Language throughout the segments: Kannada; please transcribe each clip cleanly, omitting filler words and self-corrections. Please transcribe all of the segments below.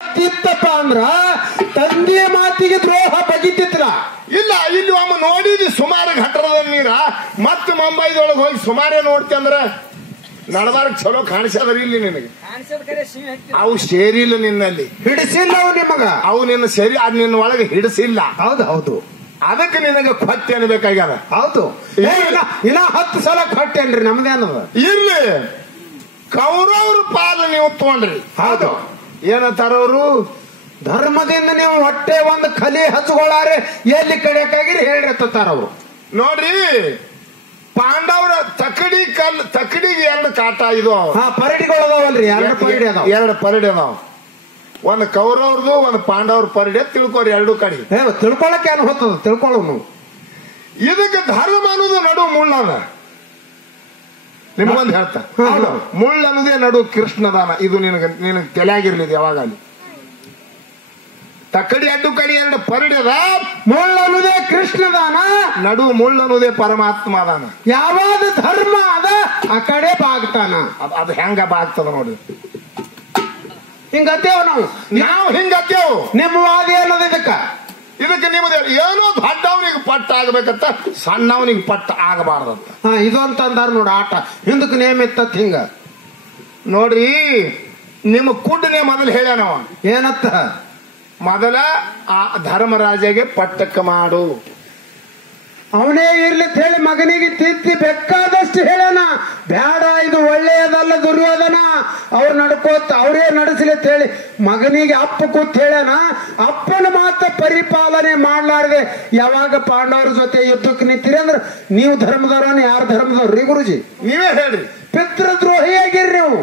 ಇತ್ತಪ್ಪ ಅಂದ್ರ ತಂದೆಯ ಮಾತಿಗೆ ದ್ರೋಹ ಬಗಿತಿತ್ತಲ್ಲ. ಇಲ್ಲ, ಇಲ್ಲಿ ಒಮ್ಮ ನೋಡಿದಿ ಸುಮಾರು ಘಟರದ ನೀರ ಮತ್ತ ಮುಂಬೈದೊಳಗೆ ಹೋಗಿ ಸುಮಾರೇ ನೋಡ್ತಿ ಅಂದ್ರ ನಡಬಾರಕ್ ಚಲೋ ಕಾಣಿಸದ್ರಿ ಇಲ್ಲಿ ನಿನಗೆ. ಅವು ಸೇರಿಲ್ಲ ನಿನ್ನಲ್ಲಿ, ಹಿಡಿಸಿಲ್ಲ ಅವು ನಿಮಗ. ಅವು ನಿನ್ನ ಸೇರಿ ಅದ್ ನಿನ್ನ ಒಳಗೆ ಹಿಡಿಸಿಲ್ಲ. ಹೌದು ಹೌದು, ಅದಕ್ಕೆ ನಿನಗೆ ಕೊಟ್ಟೆ ಅನ್ಬೇಕಾಗ್ಯದ. ಹೌದು, ಇನ್ನ 10 ಸಲ ಕೊಟ್ಟೇನ್ರಿ ನಮ್ದೇನದ. ಇರ್ಲಿ, ಕೌರವ್ರ ಪಾದ ನೀವು ತಗೊಂಡ್ರಿ. ಹೌದು, ಏನಂತಾರವ್ರು? ಧರ್ಮದಿಂದ ನೀವು ಹೊಟ್ಟೆ ಒಂದು ಕಲಿ ಹಚ್ಕೊಳ್ಳಾರೆ ಎಲ್ಲಿ ಕಡೆಯಕ್ಕಾಗಿರಿ ಹೇಳ್ರತ್ತಾರ ಅವ್ರು. ನೋಡ್ರಿ, ಪಾಂಡವರ ತಕಡಿಗೆ 2 ಕಾಟ ಇದು. ಪರಡಿಗಳದಾವಲ್ರಿ, 2 ಪರಡಿ ಅದಾವ. 2 ಪರಡಿ ಅದಾವ. ಒಂದು ಕೌರವ್ರದು, ಒಂದು ಪಾಂಡವ್ರ ಪರಡಿ ತಿಳ್ಕೊರಿ 2 ಕಡೆ. ತಿಳ್ಕೊಳಕ್ ಏನ್ ಹೋಗ್ತದ, ತಿಳ್ಕೊಳ್ಳೋನು. ಇದಕ್ಕೆ ಧರ್ಮ ಅನ್ನೋದು ನಡು ಮುಳ್ಳದ. ನಿಮಗೊಂದು ಹೇಳ್ತಾ, ಮುಳ್ಳು ಅನ್ನೋದೇ ನಡು ಕೃಷ್ಣದಾನ. ಇದು ನಿನಗೆ ತಲೆಯಾಗಿರ್ಲಿದೆ ಯಾವಾಗಲಿ. ತಕ್ಕಡಿ 2 ಕಡೆ 2 ಪರಡಿ ಅದ. ಮುಳ್ಳು ಅನ್ನೋದೇ ಕೃಷ್ಣದಾನ, ನಡು ಮುಳ್ಳು ಅನ್ನೋದೇ ಪರಮಾತ್ಮ ದಾನ. ಯಾವಾಗ ಧರ್ಮ ಅದ ಆ ಕಡೆ ಬಾಗ್ತಾನ. ಅದು ಹೆಂಗ ಬಾಗ್ತದ ನೋಡಿ. ಹಿಂಗತ್ತೇವ್ ನಾವು ಹಿಂಗತ್ತೇವು. ನಿಮ್ಮ ವಾದ ಏನದ ಇದಕ್ಕೆ ನಿಮ್ಮದು ಏನೋ ದೊಡ್ಡವನಿಗೆ ಪಟ್ಟ ಆಗ್ಬೇಕಂತ, ಸಣ್ಣವನಿಗೆ ಪಟ್ಟ ಆಗಬಾರ್ದಂತ. ಇದು ಅಂತ ಅಂದಾರ ನೋಡ ಆಟ. ಹಿಂದಕ್ಕೆ ನೇಮ್ ಇತ್ತತ್ ಹಿಂಗ ನೋಡ್ರಿ. ನಿಮ್ಮ ಕುಡ್ಡನೆ ಮೊದಲು ಹೇಳ್ಯಾನವ. ಏನತ್ತ? ಮೊದಲ ಆ ಧರ್ಮರಾಜಗೆ ಪಟ್ಟಕ್ಕ ಮಾಡು. ಅವನೇ ಇರ್ಲಿ ಹೇಳಿ ಮಗನಿಗೆ ತಿದ್ದಿ ಬೇಕಾದಷ್ಟು ಹೇಳೋಣ. ಬ್ಯಾಡ, ಇದು ಒಳ್ಳೆಯದಲ್ಲ ದುರ್ಯೋಧನ, ಅವ್ರು ನಡ್ಕೋತ ಅವರೇ ನಡೆಸಲಿ ಅಂತ ಹೇಳಿ ಮಗನಿಗೆ ಅಪ್ಪ ಕೂತ್ ಹೇಳೋಣ. ಅಪ್ಪನ ಮಾತ ಪರಿಪಾಲನೆ ಮಾಡ್ಲಾರ್ದೆ ಯಾವಾಗ ಪಾಂಡವರ ಜೊತೆ ಯುದ್ಧಕ್ಕೆ ನಿಂತೀರಿ ಅಂದ್ರೆ ನೀವು ಧರ್ಮದವ್ರನ್ನ ಯಾರು ಧರ್ಮದವ್ರಿ ಗುರುಜಿ? ನೀವೇ ಹೇಳ್ರಿ. ಪಿತೃದ್ರೋಹಿಯಾಗಿರ್ರಿ ನೀವು.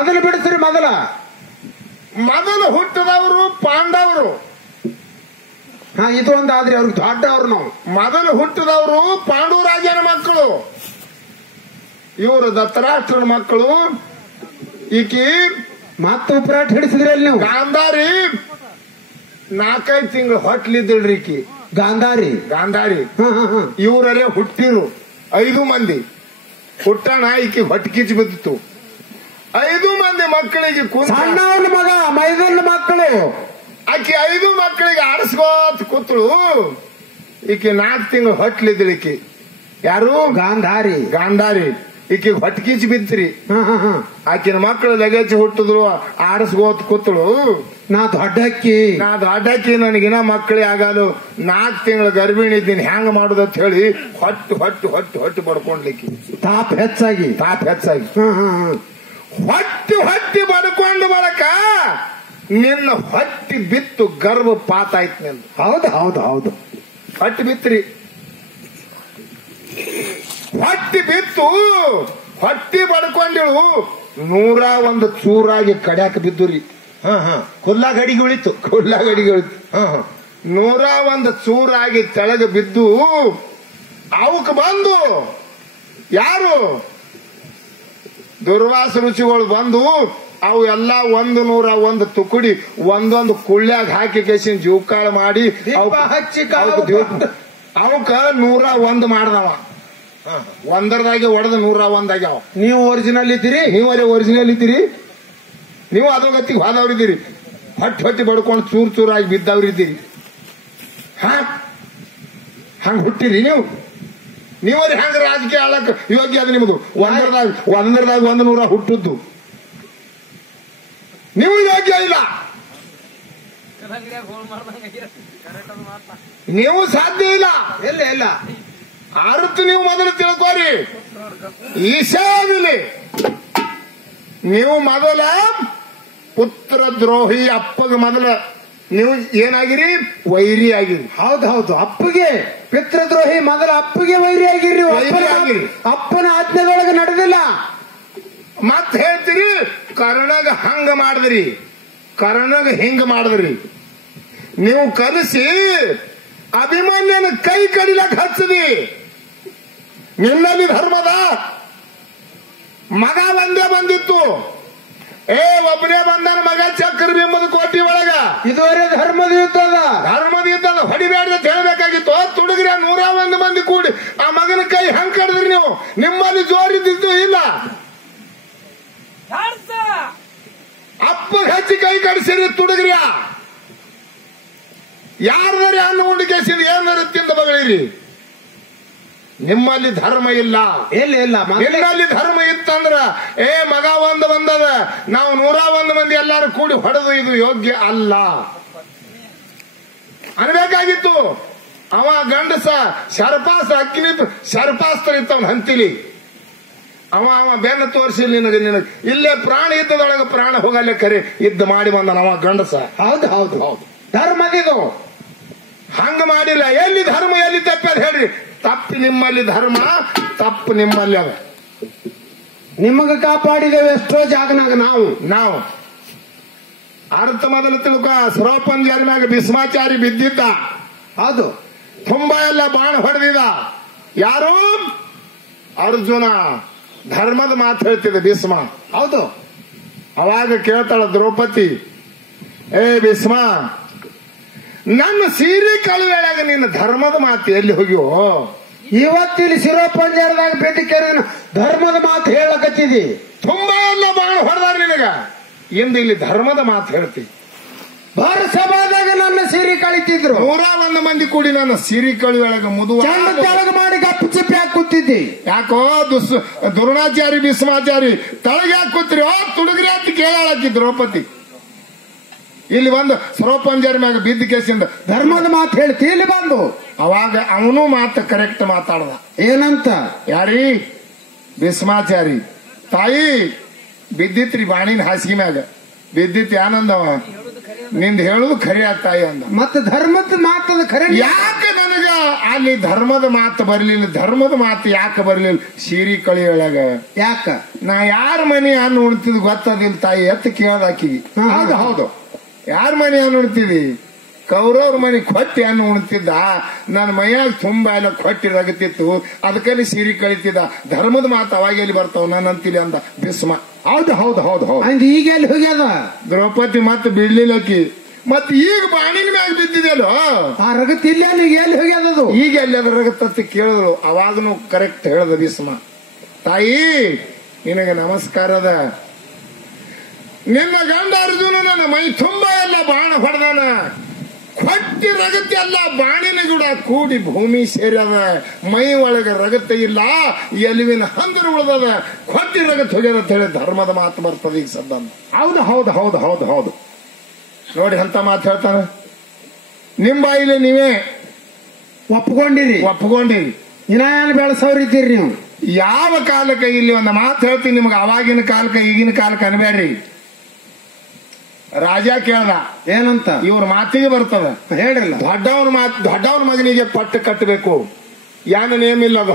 ಅದನ್ನ ಬಿಡಿಸ್ರಿ. ಮೊದಲು ಹುಟ್ಟಿದವರು ಪಾಂಡವರು. ಇದು ಒಂದಾದ್ರಿ ಅವ್ರಿಗೆ ದೊಡ್ಡವ್ರು. ನಾವು ಮೊದಲು ಹುಟ್ಟಿದವರು ಪಾಂಡುರಾಜನ ಮಕ್ಕಳು, ಇವರು ದತ್ತರಾಷ್ಟ್ರನ ಮಕ್ಕಳು. ಈಕಿ ಮತ್ತೆ ಉಪರಾಟ ಹಿಡಿಸಿದ್ರಿ ಅಲ್ಲಿ ನೀವು. ಗಾಂಧಾರಿ 4-5 ತಿಂಗಳು ಹೊಟ್ಲಿದ್ದಳ್ರಿ. ಈಕಿ ಗಾಂಧಾರಿ. ಇವರಲ್ಲೇ ಹುಟ್ಟಿರು 5 ಮಂದಿ. ಹುಟ್ಟಣ ಈಕಿ ಹೊಟ್ಟೆ ಕಿಚ್ಚಿ ಬಿದ್ದಿತ್ತು. 5 ಮಂದಿ ಮಕ್ಕಳಿಗೆ ಸಣ್ಣವನ ಮಗ ಮೈದನ ಮಕ್ಕಳು. ಆಕಿ 5 ಮಕ್ಕಳಿಗೆ ಆಡಿಸ್ಕೋತ ಕೂತಳು. ಈಕಿ 4 ತಿಂಗಳು ಹೊಟ್ಲಿದ್ದಳು. ಈಕಿ ಯಾರು? ಗಾಂಧಾರಿ. ಈಕಿ ಹೊಟ್ಟೆ ಕಿಚ್ಚಿ ಬಿದ್ರಿ. ಆಕಿನ ಮಕ್ಕಳು ಲಗೇಜ್ ಹುಟ್ಟಿದ್ರು, ಆಡಿಸ್ಕೋತ ಕೂತಳು. ನಾ ದೊಡ್ಡಕ್ಕಿ, ನನಗಿನ ಮಕ್ಕಳೇ ಆಗಲು 4 ತಿಂಗಳು ಗರ್ಭಿಣಿ ಇದ್ದೀನಿ, ಹೆಂಗ್ ಮಾಡುದಂತ ಹೇಳಿ ಹೊಟ್ಟು ಬಡ್ಕೊಂಡ್ಲಿಕ್ಕೆ ತಾಪ್ ಹೆಚ್ಚಾಗಿ ಹೊಟ್ಟಿ ಬಡ್ಕೊಂಡ ಬಳಕ ನಿನ್ನ ಹೊಟ್ಟಿ ಬಿತ್ತು ಗರ್ಭಪಾತ ಆಯ್ತು ನಿಂದು. ಹೌದು ಹೊಟ್ಟಿ ಬಿತ್ರಿ. ಹೊಟ್ಟಿ ಬಿತ್ತು, ಹೊಟ್ಟಿ ಬಡ್ಕೊಂಡಿಳು. 101 ಚೂರಾಗಿ ಕಡ್ಯಾಕ ಬಿದ್ದುರಿ. ಕುಲ್ಲಾಗಡಿಗೆ ಉಳಿತು. 101 ಚೂರಾಗಿ ತೆಳಗೆ ಬಿದ್ದು ಅವಕ್ ಬಂದು ಯಾರು ದುರ್ವಾಸ ರುಚಿಗಳು ಬಂದು ಅವು ಎಲ್ಲ 101 ತುಕುಡಿ ಒಂದೊಂದು ಕುಳ್ಳ್ಯಾಗ ಹಾಕಿ ಕೇಸಿನ ಜೀವಕಾಳ ಮಾಡಿ ಅವಕ್ಕ 101 ಮಾಡ್ದವ. 1 ಒಡೆದ 101 ಆಗ್ಯಾವ. ನೀವು ಒರಿಜಿನಲ್ ಇದ್ದೀರಿ, ನೀವು ಅದೋಗತ್ತಿಗೆ ಹೋದವ್ರಿದ್ದೀರಿ. ಹೊಟ್ಟಿ ಬಡ್ಕೊಂಡು ಚೂರಾಗಿ ಬಿದ್ದವ್ರಿದ್ದೀರಿ. ಹಂಗ ಹುಟ್ಟಿರಿ ನೀವಲ್ಲಿ ಹೆಂಗ ರಾಜಕೀಯ ಆಳಕ್ ಯೋಗ್ಯ ಅದ ನಿಮ್ದು? 100 ಹುಟ್ಟದ್ದು ನೀವು ಯೋಗ್ಯ ಇಲ್ಲ. ನೀವು ಸಾಧ್ಯ ಇಲ್ಲ. ಅರ್ಥ ನೀವು ಮೊದಲು ತಿಳ್ಕೋರಿ. ಈಶಾವಿಲಿ ನೀವು ಮೊದಲ ಪುತ್ರ ದ್ರೋಹಿ. ಅಪ್ಪಗ ಮೊದಲ ನೀವು ಏನಾಗಿರಿ? ವೈರಿ ಆಗಿರಿ. ಹೌದು. ಅಪ್ಪಗೆ ಪಿತೃದ್ರೋಹಿ ಮೊದಲ ಅಪ್ಪಗೆ ವೈರಿ ಆಗಿರಿ. ಅಪ್ಪನ ಆಜ್ಞೆದೊಳಗೆ ನಡೆದಿಲ್ಲ. ಮತ್ ಹೇಳ್ತೀರಿ ಕರ್ಣಗ ಹಂಗ ಮಾಡಿದ್ರಿ, ಕರ್ಣಗ ಹಿಂಗ ಮಾಡಿದ್ರಿ. ನೀವು ಕಲಿಸಿ ಅಭಿಮನ್ಯನ ಕೈ ಕಡಿಲಕ್ ಹಚ್ಚದಿ. ನಿನ್ನಲ್ಲಿ ಧರ್ಮದ ಮಗ ಒಂದೇ ಬಂದಿತ್ತು. ಒಬ್ಬನೇ ಬಂದನ ಮಗ ಚಕ್ರಬಿಂಬದ ಕೋಟಿ ಒಳಗ. ಇದುವರೆ ಧರ್ಮದ ಯುದ್ಧದ ಹೊಡಿಬೇಡ ಅಂತ ಹೇಳ್ಬೇಕಾಗಿತ್ತು. ತುಡುಗ್ರಿ 101 ಮಂದಿ ಕೂಡಿ ಆ ಮಗನ ಕೈ ಹಂಗ್ ಕಡಿದ್ರಿ ನೀವು. ನಿಮ್ಮಲ್ಲಿ ಜೋರಿದ್ದು ಇಲ್ಲ. ಅಪ್ಪ ಹಚ್ಚಿ ಕೈ ಕಡಿಸಿರಿ ತುಡುಗ್ರಿಯ ಯಾರ್ದಾರಿ ಹಣ್ಣು ಉಂಡು ಕೇಸಿದ ಏನಾರು ತಿಂದ ಬಗಳಿರಿ. ನಿಮ್ಮಲ್ಲಿ ಧರ್ಮ ಇಲ್ಲ. ನಿಮ್ಮಲ್ಲಿ ಧರ್ಮ ಇತ್ತಂದ್ರ ಮಗ ಬಂದದ ನಾವು 101 ಮಂದಿ ಎಲ್ಲಾರು ಕೂಡಿ ಹೊಡೆದು ಇದು ಯೋಗ್ಯ ಅಲ್ಲ ಅನ್ಬೇಕಾಗಿತ್ತು. ಅವ ಗಂಡಸ ಶರ್ಪಾಸ್ತ್ರ ಇತ್ತವನ್ ಹಂತಿಲಿ. ಅವ ಬೆನ್ನ ತೋರಿಸಿ ನಿನಗೆ ಇಲ್ಲೇ ಪ್ರಾಣ ಇದ್ದದೊಳಗೆ ಪ್ರಾಣ ಹೋಗಲ್ಲೇ ಕರೆ ಇದ್ದ ಮಾಡಿ ಬಂದನ ಅವ ಗಂಡಸ. ಹೌದು ಧರ್ಮದಿದು ಹಂಗ ಮಾಡಿಲ್ಲ. ಎಲ್ಲಿ ಧರ್ಮ ಎಲ್ಲಿ ತಪ್ಪಿ ಅದ್ ಹೇಳ್ರಿ. ತಪ್ಪು ನಿಮ್ಮಲ್ಲಿ ಧರ್ಮ, ತಪ್ಪು ನಿಮ್ಮಲ್ಲಿ ಅದ. ನಿಮಗ ಕಾಪಾಡಿದೇವೆ ಎಷ್ಟೋ ಜಾಗನಾಗ ನಾವು ಅರ್ಥ ಮೊದಲು ತಿಳ್ಕ. ಸರೋಪಂಜಾರಿನಾಗ ಭೀಷ್ಮಾಚಾರಿ ಬಿದ್ದಿದ್ದ. ಹೌದು. ತುಂಬಾ ಎಲ್ಲ ಬಾಣ ಹೊಡೆದಿದ. ಯಾರು? ಅರ್ಜುನ. ಧರ್ಮದ ಮಾತು ಹೇಳ್ತಿದ್ದ ಭೀಷ್ಮ. ಹೌದು. ಅವಾಗ ಕೇಳ್ತಾಳ ದ್ರೌಪದಿ, ಭೀಷ್ಮ, ನನ್ನ ಸೀರೆ ಕಳುವೆಳಾಗ ನಿನ್ನ ಧರ್ಮದ ಮಾತು ಎಲ್ಲಿ ಹೋಗ್ಯೋ? ಇವತ್ತಿಲ್ಲಿ ಶಿರೋಪಂಜಾರದಾಗ ಬೇಟಿಕೆರೆ ಧರ್ಮದ ಮಾತು ಹೇಳಕತ್ತಿದಿ. ತುಂಬಾ ಎಲ್ಲ ಬಾಣ ಹೊಡೆದಾರ ನಿನಗ. ಎಂದು ಇಲ್ಲಿ ಧರ್ಮದ ಮಾತು ಹೇಳ್ತಿ. ಭಾರ ಸಭಾದಾಗ ನನ್ನ ಸೀರೆ ಕಳಿತಿದ್ರು. 101 ಮಂದಿ ಕೂಡಿ ನನ್ನ ಸೀರೆ ಕಳುವೆಳಗ ಮುದುವ ತೆಳಗ ಮಾಡಿ ಗಪ್ಪು ಚಿಪ್ಪಿ ಹಾಕಿ ಕೂತಿದ್ದಿ. ಯಾಕೋ ದ್ರೋಣಾಚಾರಿ ಭೀಷ್ಮಾಚಾರಿ ತಳಗ ಯಾಕೆ ಕೂತ್ರಿ? ತುಡುಗ್ರಿ ಅಂತ ಕೇಳಾಳಕ್ಕಿ ದ್ರೌಪದಿ. ಇಲ್ಲಿ ಬಂದು ಸರೋಪಂಜಾರಿ ಮ್ಯಾಗ ಬಿದ್ದ ಕೇಸಿಂದ ಧರ್ಮದ ಮಾತು ಹೇಳ್ತಿ ಇಲ್ಲಿ ಬಂದು. ಅವಾಗ ಅವನು ಮಾತು ಕರೆಕ್ಟ್ ಮಾತಾಡದ. ಏನಂತ? ಯಾರೀ? ಭೀಷ್ಮಾಚಾರಿ. ತಾಯಿ ಬಿದ್ದಿತ್ರಿ ಬಾಣಿನ ಹಾಸಿಗೆ ಮ್ಯಾಗ ಬಿದ್ದಿತ್. ಯಾನಂದವ? ನಿಂದ ಹೇಳುದು ಖರೆ ತಾಯಿ ಅಂದ. ಮತ್ತೆ ಧರ್ಮದ ಮಾತದ ಖರೆ ಯಾಕೆ ನನಗ ಅಲ್ಲಿ ಧರ್ಮದ ಮಾತು ಬರ್ಲಿಲ್ಲ? ಧರ್ಮದ ಮಾತು ಯಾಕೆ ಬರ್ಲಿಲ್ಲ ಸೀರಿ ಕಳಿಯೊಳಗ? ಯಾಕ? ನಾ ಯಾರ ಮನೆ ಹಣ್ಣು ಉಣ್ತಿದ್ ಗೊತ್ತದಿಲ್ಲ ತಾಯಿ ಎತ್ತ ಕೇಳದಾಕಿವಿ. ಹೌದು. ಯಾರ ಮನೆ ಹಣ್ಣು ಉಣ್ತಿದಿ? ಕೌರವ್ರ ಮನೆ ಕೊಟ್ಟಿ ಹಣ್ಣು ಉಣ್ತಿದ್ದ. ನನ್ನ ಮೈಯಾಗ ತುಂಬಾ ಎಲ್ಲ ಕೊಟ್ಟಿ ರಗತಿತ್ತು. ಅದಕ್ಕಲ್ಲಿ ಸೀರೆ ಕಳಿತಿದ್ದ. ಧರ್ಮದ ಮಾತು ಅವಾಗ ಎಲ್ಲಿ ಬರ್ತಾವ ನಾನು ಅಂತೀನಿ ಅಂದ ಭೀಷ್ಮ. ಹೌದು. ಈಗ ಎಲ್ಲಿ ಹೋಗ್ಯದ? ದ್ರೌಪದಿ ಮತ್ತೆ ಬಿಡ್ಲಿಲ್ಲಕಿ. ಮತ್ ಈಗ ಬಾಣಿನ ಮ್ಯಾಗ ಬಿದ್ದಿದೆಯಲ್ಲೋ ಆ ರಗತ್ ಇಲ್ಲ. ಎಲ್ಲಿ ಹೋಗ್ಯದದು? ಈಗ ಎಲ್ಲಿ ಅದ ರಗತ್ತಂತ ಕೇಳಿದ್ರು. ಅವಾಗನು ಕರೆಕ್ಟ್ ಹೇಳದ ಭೀಷ್ಮ. ತಾಯಿ ನಿನಗೆ ನಮಸ್ಕಾರದ. ನಿನ್ನ ಗಂಡ ಅರ್ಜುನ ನನ್ನ ಮೈ ತುಂಬಾ ಎಲ್ಲ ಬಾಣ ಹೊಡೆದಾನ. ಕೊಟ್ಟಿ ರಗತ್ತೆ ಎಲ್ಲ ಬಾಣಿನ ಕೂಡ ಕೂಡಿ ಭೂಮಿ ಸೇರ್ಯದ. ಮೈ ಒಳಗೆ ರಗತ್ತೆ ಇಲ್ಲ. ಎಲುವಿನ ಹಂದ್ರ ಉಳ್ದದ. ಕೊಟ್ಟಿ ರಗತ್ ಹೋಗ್ಯದ ಅಂತ ಹೇಳಿ ಧರ್ಮದ ಮಾತು ಬರ್ತದ ಈಗ ಸದ್ದ. ಹೌದು. ನೋಡಿ ಅಂತ ಮಾತು ಹೇಳ್ತಾನ. ನಿಮ್ ಬಾಯಿಲೆ ನೀವೇ ಒಪ್ಕೊಂಡಿರಿ. ಇನ್ನ ಬೆಳೆಸೋರಿದ್ದೀರಿ ನೀವು. ಯಾವ ಕಾಲಕ್ಕೆ ಇಲ್ಲಿ ಒಂದು ಮಾತು ಹೇಳ್ತೀನಿ ನಿಮ್ಗೆ. ಅವಾಗಿನ ಕಾಲಕ್ಕೆ ಈಗಿನ ಕಾಲಕ್ಕೆ ಅನ್ಬೇಡ್ರಿ. ರಾಜ ಕೇಳ್ದ ಏನಂತ? ಇವ್ರ ಮಾತಿಗೆ ಬರ್ತದ. ಹೇಳಿಲ್ಲ. ದೊಡ್ಡವನ ಮಗನಿಗೆ ಪಟ್ಟು ಕಟ್ಟಬೇಕು. ಯಾನ ನೇಮಿಲ್ಲ ಅದು.